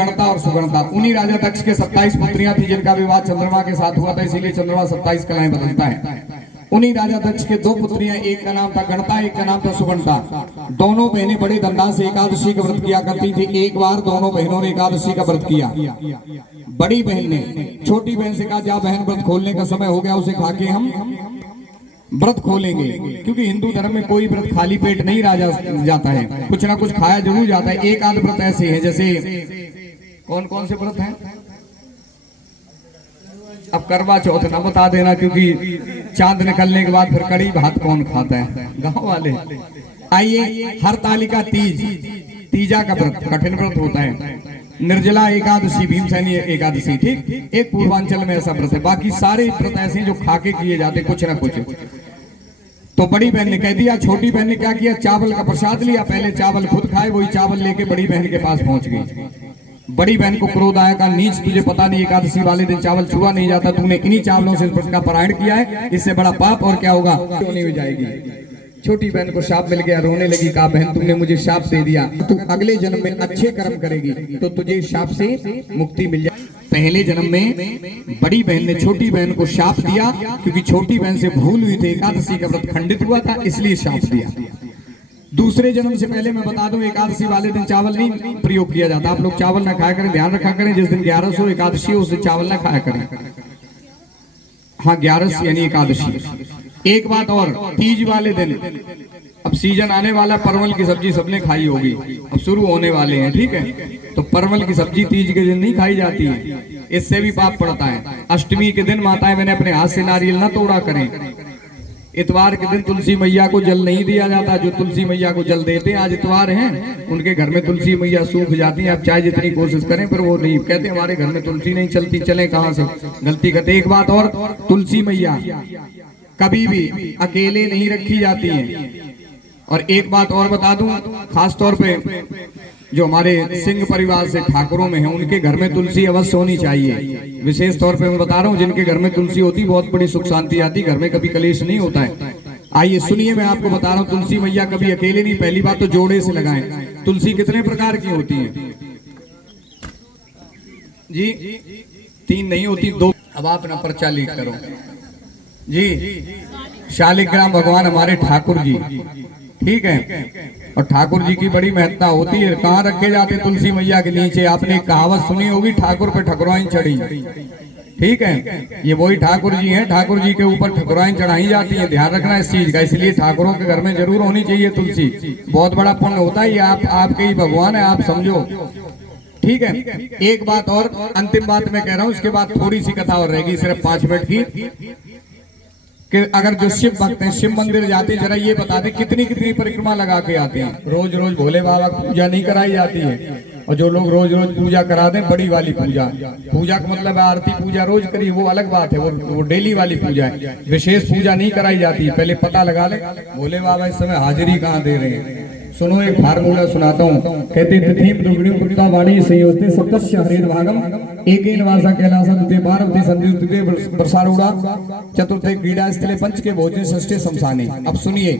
गणता और सुगणता। उन्हीं राजा दक्ष के 27 पुत्रियां थी जिनका विवाह चंद्रमा के साथ हुआ था, इसीलिए चंद्रमा 27 कलाएं बदलता है। उन्हीं राजा दक्ष के 2 पुत्रियां, एक का नाम था गणता, एक का नाम था सुगणता। दोनों बहनें बड़े धमधाम से एकादशी का व्रत किया करती थी। एक बार दोनों बहनों ने एकादशी का व्रत किया। बड़ी बहन ने छोटी बहन से कहा, जा बहन व्रत खोलने का समय हो गया, उसे खा के हम व्रत खोलेंगे। क्योंकि हिंदू धर्म में कोई व्रत खाली पेट नहीं रहा जाता है, कुछ ना कुछ खाया जरूर जाता है। एक आध व्रत ऐसे हैं, जैसे कौन कौन से व्रत हैं? अब करवा चौथ ना बता देना, क्योंकि चांद निकलने के बाद फिर कड़ी भात कौन खाता है, गांव वाले। आइए, हरतालिका तीज, तीजा का व्रत कठिन व्रत होता है। निर्जला एकादशी, भीमसेनी एकादशी, ठीक। एक पूर्वांचल में ऐसा व्रत है, बाकी सारे व्रत ऐसे जो खाके किए जाते कुछ ना कुछ। तो बड़ी बहन ने कह दिया, छोटी बहन ने क्या किया, चावल का प्रसाद लिया। पहले चावल खुद खाए, वही चावल लेके बड़ी बहन के पास पहुंच गई। बड़ी बहन को क्रोध आया, कहा नीच, तुझे पता नहीं एकादशी वाले दिन चावल छुआ नहीं जाता, तूने इन्हीं चावलों से व्रत का पारायण किया है, इससे बड़ा पाप और क्या होगा, होनी हो जाएगी। छोटी बहन को शाप मिल गया, रोने लगी। कहा, बहन तुमने मुझे शाप दे दिया, तू अगले जन्म में अच्छे कर्म करेगी तो तुझे शाप से मुक्ति मिल जाए। पहले जन्म में बड़ी बहन ने छोटी बहन को शाप दिया, क्योंकि छोटी बहन से भूल हुई थी, एकादशी का व्रत खंडित हुआ था, इसलिए शाप दिया। दूसरे जन्म से पहले मैं बता दूं, एकादशी वाले दिन चावल नहीं प्रयोग किया जाता। आप लोग चावल ना खाया करें, ध्यान रखा करें। जिस दिन 11 एकादशी उस दिन चावल ना खाया करें। हाँ, 11 यानी एकादशी। एक बात और, तीज वाले दिन, अब सीजन आने वाला, परवल की सब्जी सबने खाई होगी, अब शुरू होने वाले हैं, ठीक है। तो परवल की सब्जी तीज के दिन नहीं खाई जाती है, इससे भी पाप पड़ता है। अष्टमी के दिन माताएं मैंने अपने हाथ से नारियल ना तोड़ा करें। इतवार के दिन तुलसी मैया को जल नहीं दिया जाता, जो तुलसी मैया को जल देते, आज इतवार हैं, उनके घर में तुलसी मैया सूख जाती है। आप चाहे जितनी कोशिश करें पर वो नहीं, कहते हमारे घर में तुलसी नहीं चलती, चले कहां से, गलती करते। एक बात और, तुलसी मैया कभी भी अकेले नहीं रखी जाती है। और एक बात और बता दूं, खास तौर पे जो हमारे सिंह परिवार से ठाकुरों में है, उनके घर में तुलसी अवश्य होनी चाहिए। विशेष तौर पे मैं बता रहा हूँ, जिनके घर में तुलसी होती बहुत बड़ी सुख शांति आती, घर में कभी कलेश नहीं होता है। आइए सुनिए, मैं आपको बता रहा हूँ, तुलसी मैया कभी अकेले नहीं, पहली बात तो जोड़े से लगाएं। तुलसी कितने प्रकार की होती है जी? 3 नहीं होती, 2। अब आप ना पर्चा लीक करो जी। शालिग्राम भगवान हमारे ठाकुर जी, ठीक है। और ठाकुर जी की बड़ी महत्ता होती है। कहाँ रखे जाते तुलसी मैया के नीचे? आपने कहावत सुनी होगी, ठाकुर पे ठकुराई चढ़ी, ठीक है। ये वही ठाकुर जी हैं, ठाकुर जी के ऊपर ठकुराई चढ़ाई जाती है। ध्यान रखना इस चीज का, इसलिए ठाकुरों के घर में जरूर होनी चाहिए तुलसी। बहुत बड़ा पुण्य होता है, ये आपके ही भगवान है, आप समझो, ठीक है। एक बात और, अंतिम बात मैं कह रहा हूँ, उसके बाद थोड़ी सी कथा और रहेगी, सिर्फ 5 मिनट की। कि अगर जो शिव भक्त हैं, शिव मंदिर जाते हैं, जरा ये बता दें कितनी कितनी परिक्रमा लगा के आते हैं। रोज रोज भोले बाबा की पूजा नहीं कराई जाती है। और जो लोग रोज रोज पूजा करा दें, बड़ी वाली पूजा, पूजा का मतलब आरती पूजा रोज करिए, वो अलग बात है, वो डेली वाली पूजा है। विशेष पूजा नहीं कराई जाती है। पहले पता लगा ले भोले बाबा इस समय हाजिरी कहाँ दे रहे हैं। सुनो, एक फार्मूला सुनाता हूँ। कहते तिथि दुगुणी गुप्ता वाणी संयोजते सप्तस्य हरेर भागम एकेन वासा कैलासा द्वितीय पार्वती संधि तृतीय वर्षारूढ़ा चतुर्थे क्रीड़ा स्थले पंच के भोजन षष्ठे शमशाने। अब सुनिए,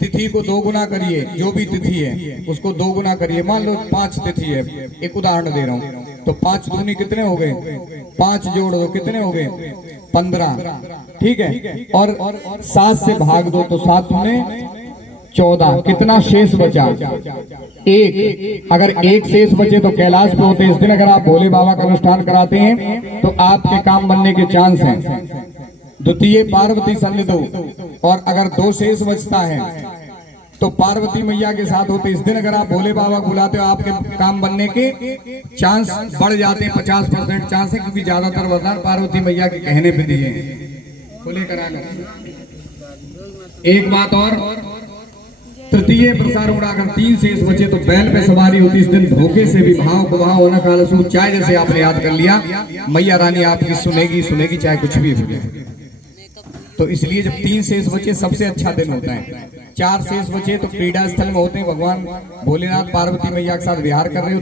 तिथि को 2 गुना करिए, जो भी तिथि है उसको 2 गुना करिए। मान लो 5 तिथि है, एक उदाहरण दे रहा हूँ, तो 5 दूनी कितने हो गए? 5 जोड़ दो, कितने हो गए? 15, ठीक है। और 7 से भाग दो तो 7 दूने 14, कितना शेष बचा? 1। अगर 1 शेष बचे तो कैलाश पे होते। इस दिन अगर आप भोले बाबा का अनुष्ठान कराते हैं तो आपके काम बनने के चांस हैं। द्वितीय पार्वती सन्निधो, और अगर 2 शेष बचता है तो पार्वती मैया के साथ होते। इस दिन अगर आप भोले बाबा बुलाते हो, आपके काम बनने के चांस बढ़ जाते हैं, 50% चांस है, क्योंकि ज्यादातर वरदान पार्वती मैया के कहने पे दिए हैं। खोले करा एक बात और, तृतीय प्रसार उड़ाकर 3 शेष बचे तो बैल पे सवारी होती। इस दिन धोखे से भी भाव को भाव होना काल सूच, चाहे जैसे आपने याद कर लिया, मैया रानी आपकी सुनेगी चाहे कुछ भी हो। तो इसलिए जब 3 शेष बचे सबसे अच्छा दिन होता है। 4 शेष बचे तो क्रीड़ा स्थल में होते हैं, भगवान भोलेनाथ पार्वती मैया के साथ विहार कर रहे हो।